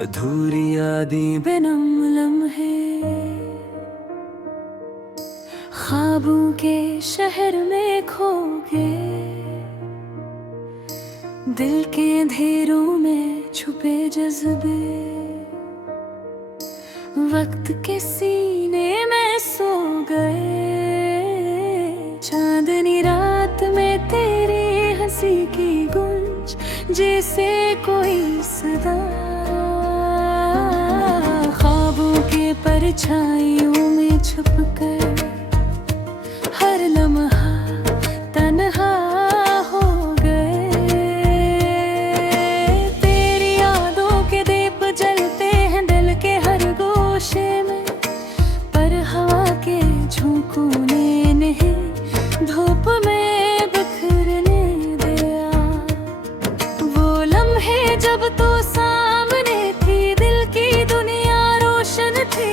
अधूरी यादें बेनम लम्हे ख्वाबों के शहर में खो गए, दिल के अंधेरों में छुपे जज्बे वक्त के सीने में सो गए। चांदनी रात में तेरी हंसी की गूंज जैसे कोई सदा, ख्वाबों के परछाइयों में छुपकर हर लम्हा तन्हा हो गए। तेरी यादों के दीप जलते हैं दिल के हर गोशे में, पर हवा के झोंकों ने नहीं धूप में बिखरने दिया। वो लम्हे जब तो सामने थी, दिल की दुनिया रोशन थी,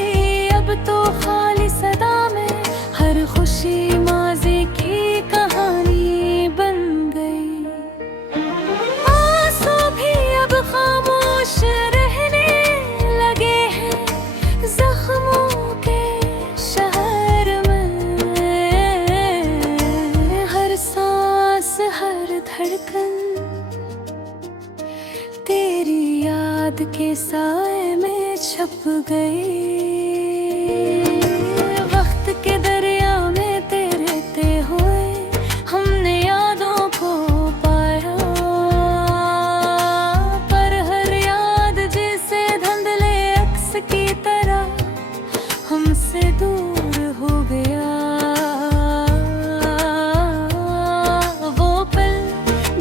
अब तो खाली सदा में हर खुशी माज़ी की कहानी बन गई। आंसू भी अब खामोश रहने लगे हैं जख्मों के शहर में। हर सांस हर धड़कन तेरी याद के साए में छप गई। वक्त के दरिया में तैरते हुए हमने यादों को पाया, पर हर याद जैसे धुंधले अक्स की तरह हमसे दूर हो गया। वो पल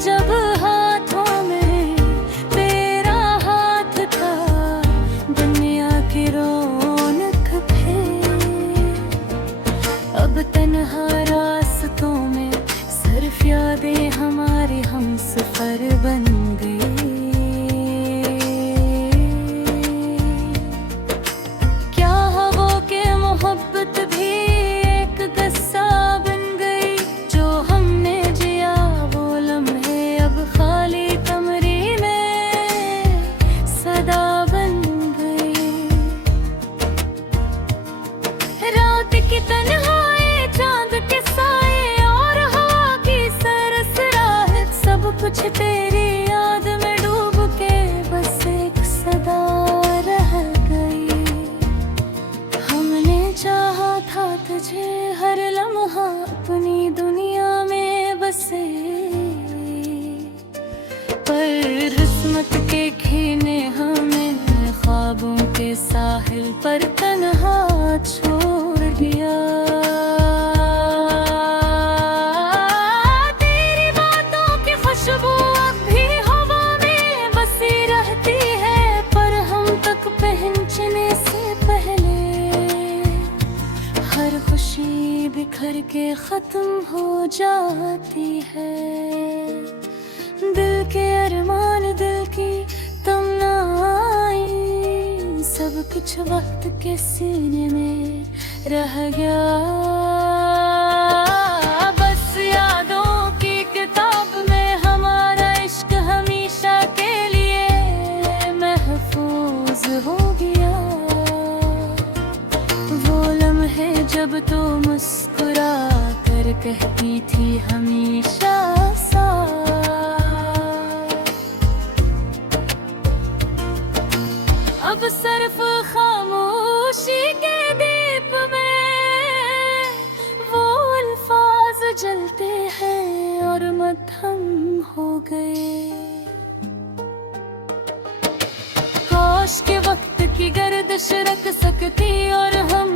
जब हाथों में तेरा हाथ था, दुनिया की रौनक अब तन्हा रास्तों में सिर्फ यादें हमारी हमसफर बन गई। क्या हवों के मोहब्बत भी एक किस्सा बन गई, जो हमने जिया वो लम्हे अब खाली कमरे में सदा बन गई। रात की तन्हाई, चांद के साए और हवा की सरसराहट, सब कुछ तेरी याद में डूब के बस एक सदा रह गई। हमने चाहा था तुझे हर लम्हा अपनी दुनिया में बसे, पर किस्मत के खीने हमें ख्वाबों के साहिल पर तन्हा छोड़ दिया। तेरी बातों की खुशबू अब भी हवा में बसी रहती है, पर हम तक पहुंचने से पहले हर खुशी बिखर के खत्म हो जाती है। दिल के अरमान, दिल की तमन्नाएं, सब कुछ वक्त के सीने में रह गया। बस यादों की किताब में हमारा इश्क हमेशा के लिए महफूज हो गया। वो लम्हे जब तो मुस्कुरा कर कहती थी हमेशा अब सिर्फ खामोशी के दीप में वो अल्फाज जलते हैं और मध्यम हो गए। काश के वक्त की गर्दिश रख सकती और हम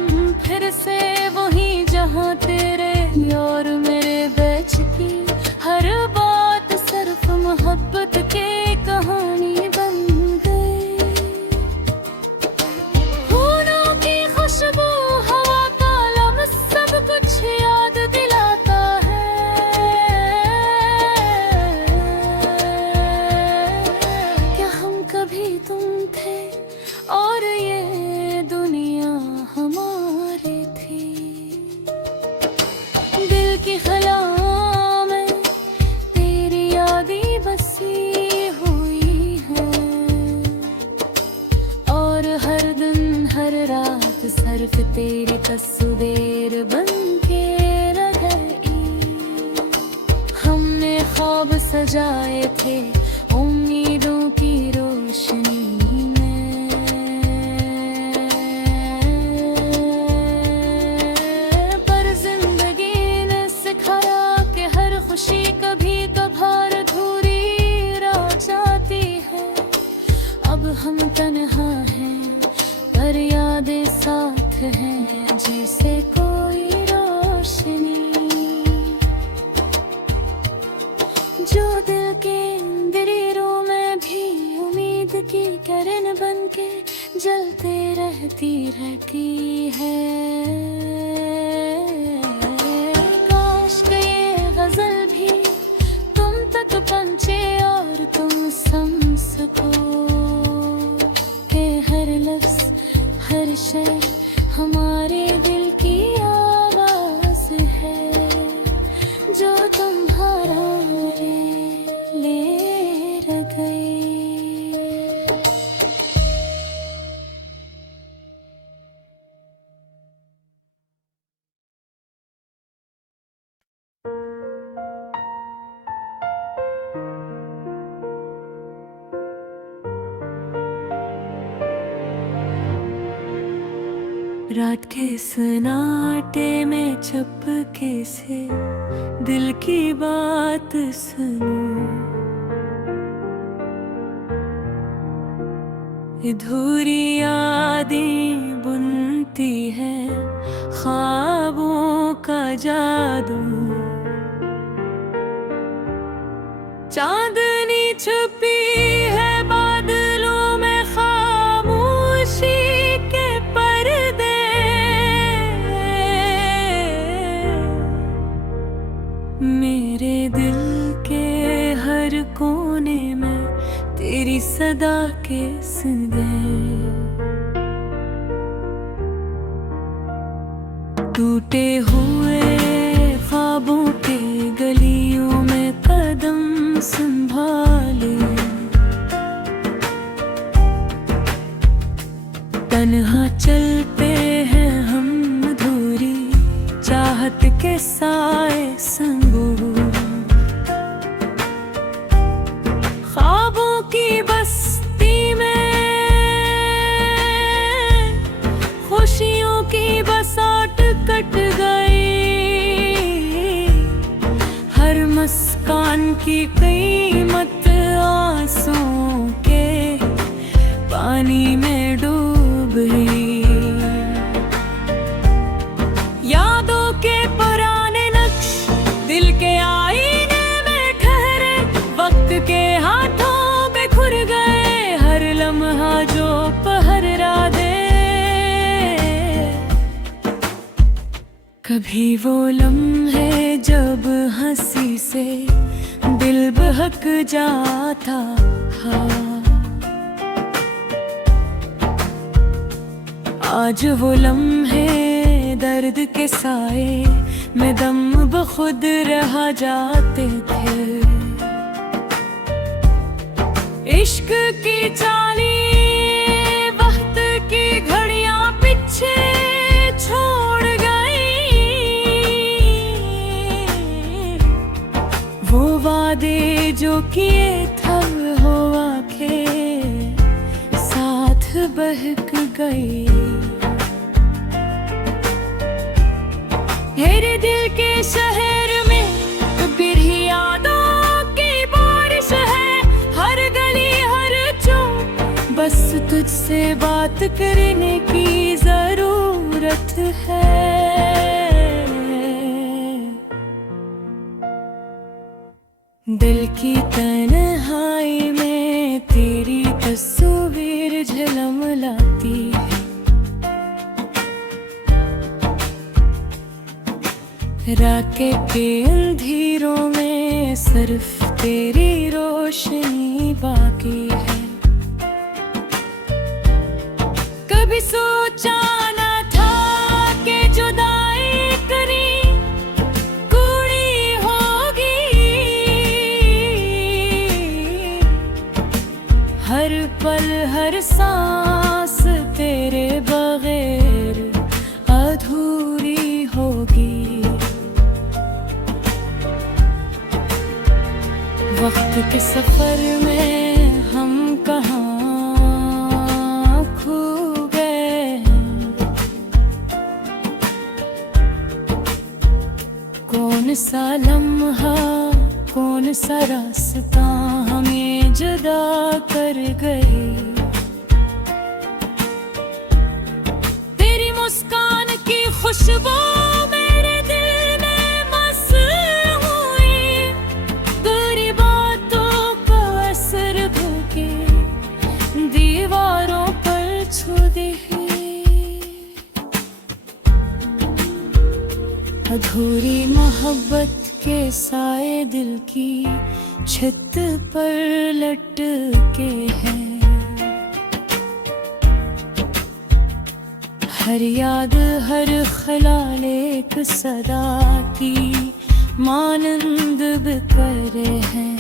फिर से वही जहां तेरे और मेरे बीच की हर बात सिर्फ मोहब्बत की कहानी बन गई। फूलों की खुशबू, हवा का लम्स, सब कुछ याद दिल वक्त सिर्फ तेरी तस्वीर बनके रह गई। हमने ख्वाब सजाए थे उम्मीदों की रोशनी में, पर जिंदगी ने सिखाया कि हर खुशी कभी कभार अधूरी रह जाती है। अब हम तन्हा हैं पर यादें साथ हैं, जैसे कोई रोशनी जो दिल के अंधेरों में भी उम्मीद की किरण बनके जलते रहती है। काश के ये गजल भी तुम तक पहुंचे और तुम समझ सको कि हर लफ्ज हर शेर हमारे दिल की आवाज है, जो तुम्हारे ले रह गई। रात के सन्नाटे में चुपके से दिल की बात सुनूं, अधूरी यादें बुनती है ख्वाबों का जादू। चांदनी छुपी है बादलों में, खामोशी के पर्दे, मेरे दिल के हर कोने में तेरी सदा के सुन गए। टूटे हुए ख्वाबों के गलियों में कदम संभाले, तन्हा चलते हैं हम अधूरी चाहत के साए संगू। ख्वाबों की बस्ती में खुशियों की बसात कट गई, हर मुस्कान की कीमत आंसुओं के पानी में डूब गई। यादों के पुराने नक्श दिल के आईने में ठहरे, वक्त के हाथों बिखर गए हर लम्हा जो पहरा दे। कभी वो लम्हे जब हंसी से दिल बहक जाता था, आज वो लम्हे दर्द के साए में दम बखुद रह जाते थे। इश्क की चाली वक्त की घड़ियां पीछे छोड़ गई, वो वादे जो किए थम हुआ के साथ बहक गई। मेरे दिल के शहर में बिरही यादों की बारिश है, हर गली हर चौक बस तुझसे बात करने की जरूरत है। दिल की तन्हाई में तेरी तस्वीर झलमलाती है, रात के अंधेरों में सिर्फ तेरी रोशनी बाकी है। कभी सोचा न था कि जुदाई करी कुड़ी होगी, हर पल हर सांस तेरे बगैर कौन सा लम्हा, कौन सा रास्ता हमें जुदा कर गई। तेरी मुस्कान की खुशबू मेरे दिल में मस हुई, तेरी बातों का असर भूखे दीवारों पर छू दी। अधूरी मोहब्बत के साए दिल की छत पर लटके हैं। हर याद हर ख्याल एक सदा की मानंद बिखरे हैं।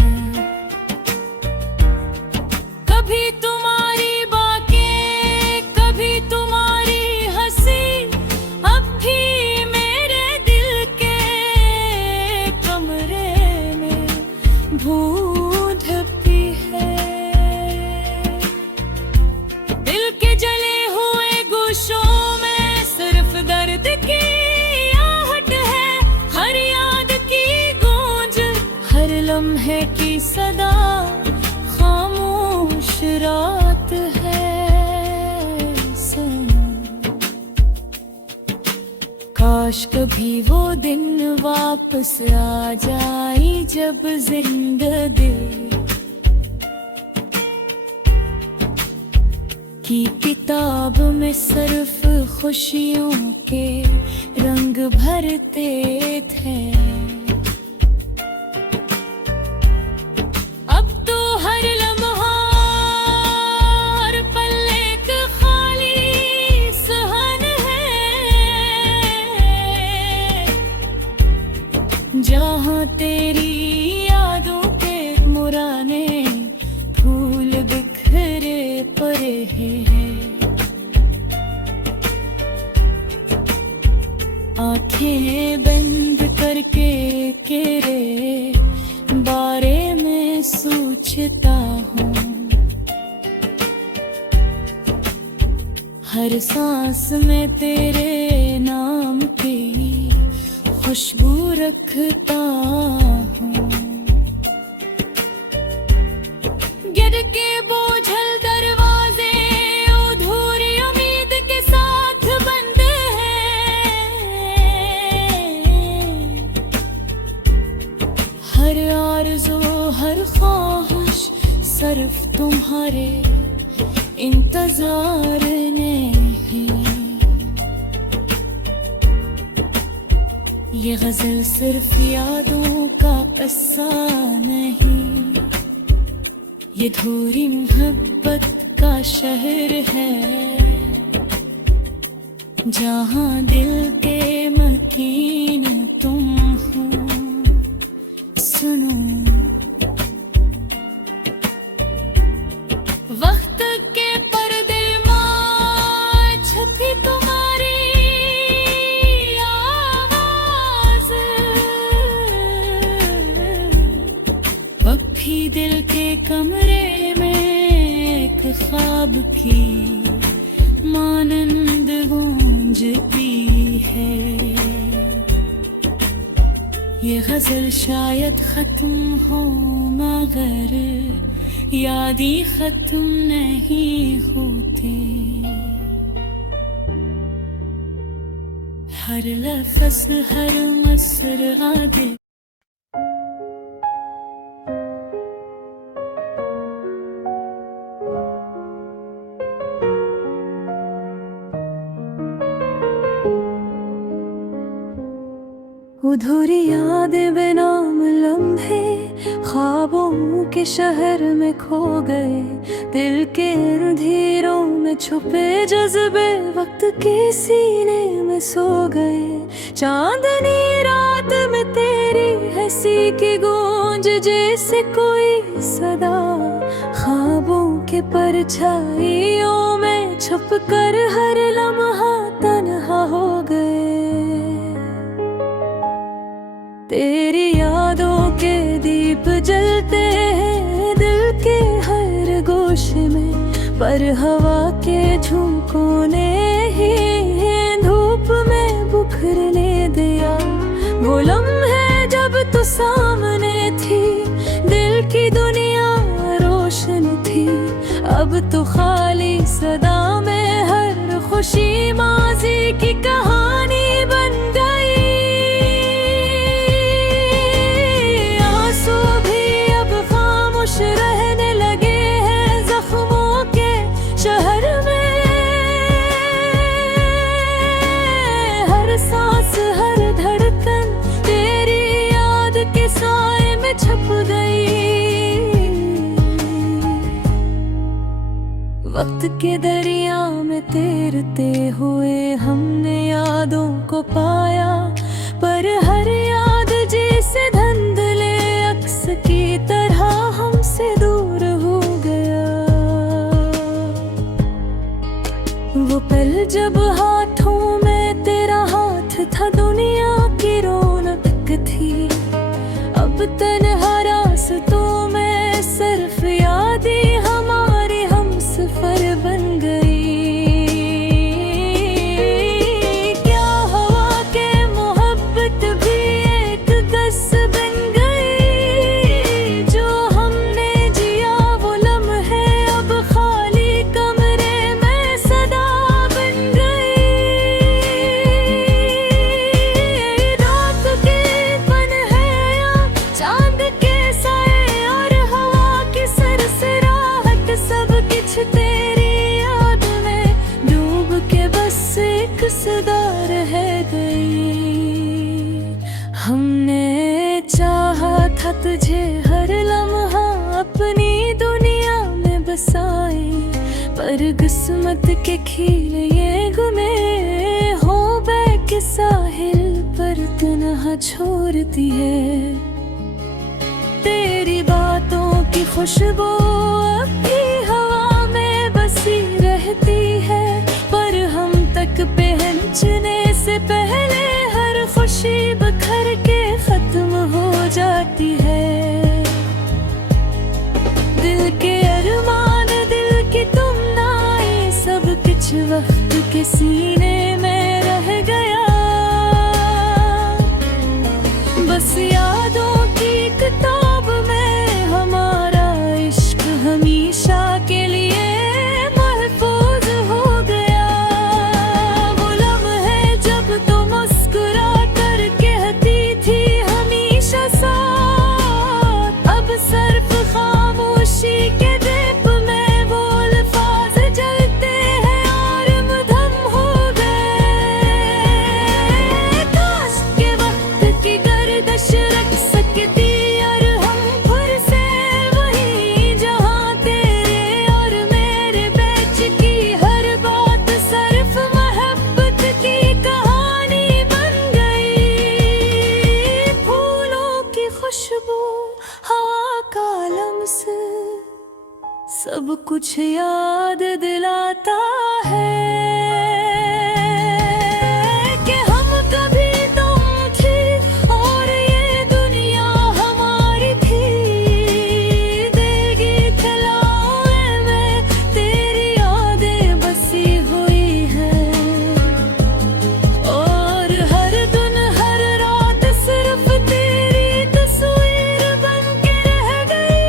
कभी तुम्हारी बातें, कभी तुम्हारी हंसी, अब भी ढपती है। दिल के जले हुए गोशों में सिर्फ दर्द की आहट है। हर याद की गूंज, हर लम्हे की सदा, खामोश रात है काश कभी वो दिन वापस आ जाए जब जिंदगी की किताब में सिर्फ खुशियों के रंग भरते थे। अब तो हर लम्हा, हर पल एक खाली सहन है, जहाँ तेरी यादों के मुराने फूल बिखरे पड़े हैं। आंखें बंद करके तेरे बारे में सोचता हूँ। हर सांस में तेरे नाम की खुशबू रखता हूँ। गिर के बोझल दरवाजे अधूरी उम्मीद के साथ बंद हैं। हर आरज़ू हर ख्वाहिश सिर्फ तुम्हारे इंतजार में है। ये गजल सिर्फ यादों का किस्सा नहीं, ये धूरी मोहब्बत का शहर है, जहाँ दिल के मकीन तुम हो। सुनो वक्त के पर्दे में छपी तुम्हारी आवाज, अब भी दिल के कमरे में एक ख्वाब की मानंद गूंजती है। ये गजल शायद खत्म हो मगर यादें खत्म नहीं होते। हर लफ्ज़ हर मसरा दिल अधूरी यादें बेनाम लम्हे ख्वाबों के शहर में खो गए। दिल के अंधेरों में छुपे जज्बे वक्त के सीने में सो गए। चांदनी रात में तेरी हंसी की गूंज जैसे कोई सदा, ख्वाबों के परछाइयों में छुप कर हर लम्हा तन्हा हो गए। तेरी यादों के दीप जलते हैं दिल के हर गोशे में, पर हवा के झोंकों ने ही धूप में बुखरने दिया वो लम्हे तो सामने थी, दिल की दुनिया रोशन थी। अब तो खाली सदा में हर खुशी माजी की कहानी बन गई। आंसू भी अब खामोश रहने लगे हैं जख्मों के शहर में। हर सांस हर धड़कन तेरी याद के साए में छप गई। वक्त के दरिया में तैरते हुए हमने यादों को पाया, पर हर याद जैसे धुंधले अक्स की तरह हमसे दूर हो गया। वो पल जब हाथों में तेरा हाथ था, दुनिया की रौनक थी। अब तन्हा रास्तों में सिर्फ यादें हमारी हमसफर बन गई। क्या हवा के मोहब्बत भी एक गस बन गई। जो हमने जिया वो लम्हे अब खाली कमरे में सदा बन गई। रात के पन है या चांद के साए और हवा की सरसराहट, सब कुछ तेरी याद में डूब के बस एक सदा रह गई। हमने चाहा था तुझे हर लम्हा अपनी दुनिया में बसाए, पर किस्मत के खील ये गुमे हो के साहिल पर तन्हा छोड़ती है। तेरी बातों की खुशबू अब भी हवा में बसी रहती है, पर हम तक पहुंचने से पहले हर खुशी बिखर के खत्म हो जाती है। दिल के अरमान दिल की तुम नाई, सब कुछ वक्त के सीने में रह गया। बस यादों की किताब में हमारा इश्क हमेशा के लिए महफूज हो गया। वो लम्हे जब तो मुस्कुरा कर कहती थी हमेशा साथ, अब सिर्फ खामोशी के दीप में वो अल्फाज जलते हैं और मधम हो गए। काश के वक्त की गर्दिश रख सकती और हम फिर से वही, जहाँ तेरे और मेरे बीच की हर बात सिर्फ मोहब्बत की कहानी बन गई। फूलों की खुशबू हवा का लम्स सब कुछ याद दिलाता है कि हम कभी तुम थे और ये दुनिया हमारी थी। देगी खिलाओं में तेरी यादें बसी हुई हैं, और हर दिन हर रात सिर्फ तेरी तस्वीर बन के रह गई।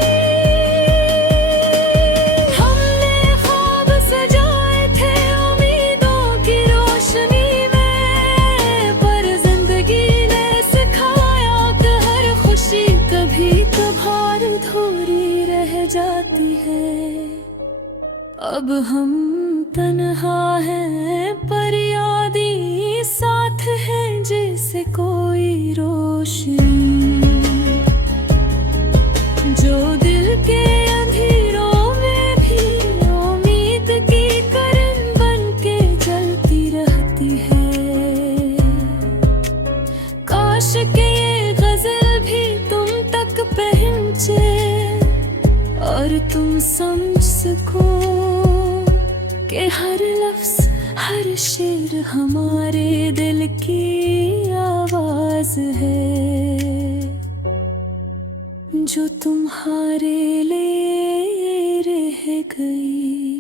हमने ख्वाब सजाए थे उम्मीदों की रोशनी में, पर जिंदगी ने सिखाया कि हर खुशी कभी कभार अधूरी रह जाती है। अब हम तन्हा हैं पर यादें साथ हैं जैसे कोई रोशनी, जो दिल के अंधेरों में भी उम्मीद की किरण बन के जलती रहती है। काश के ये गजल भी तुम तक पहुंचे और तुम समझ सको कि हर लफ्ज हर शेर हमारे दिल की आवाज है, जो तुम्हारे लिए रह गई।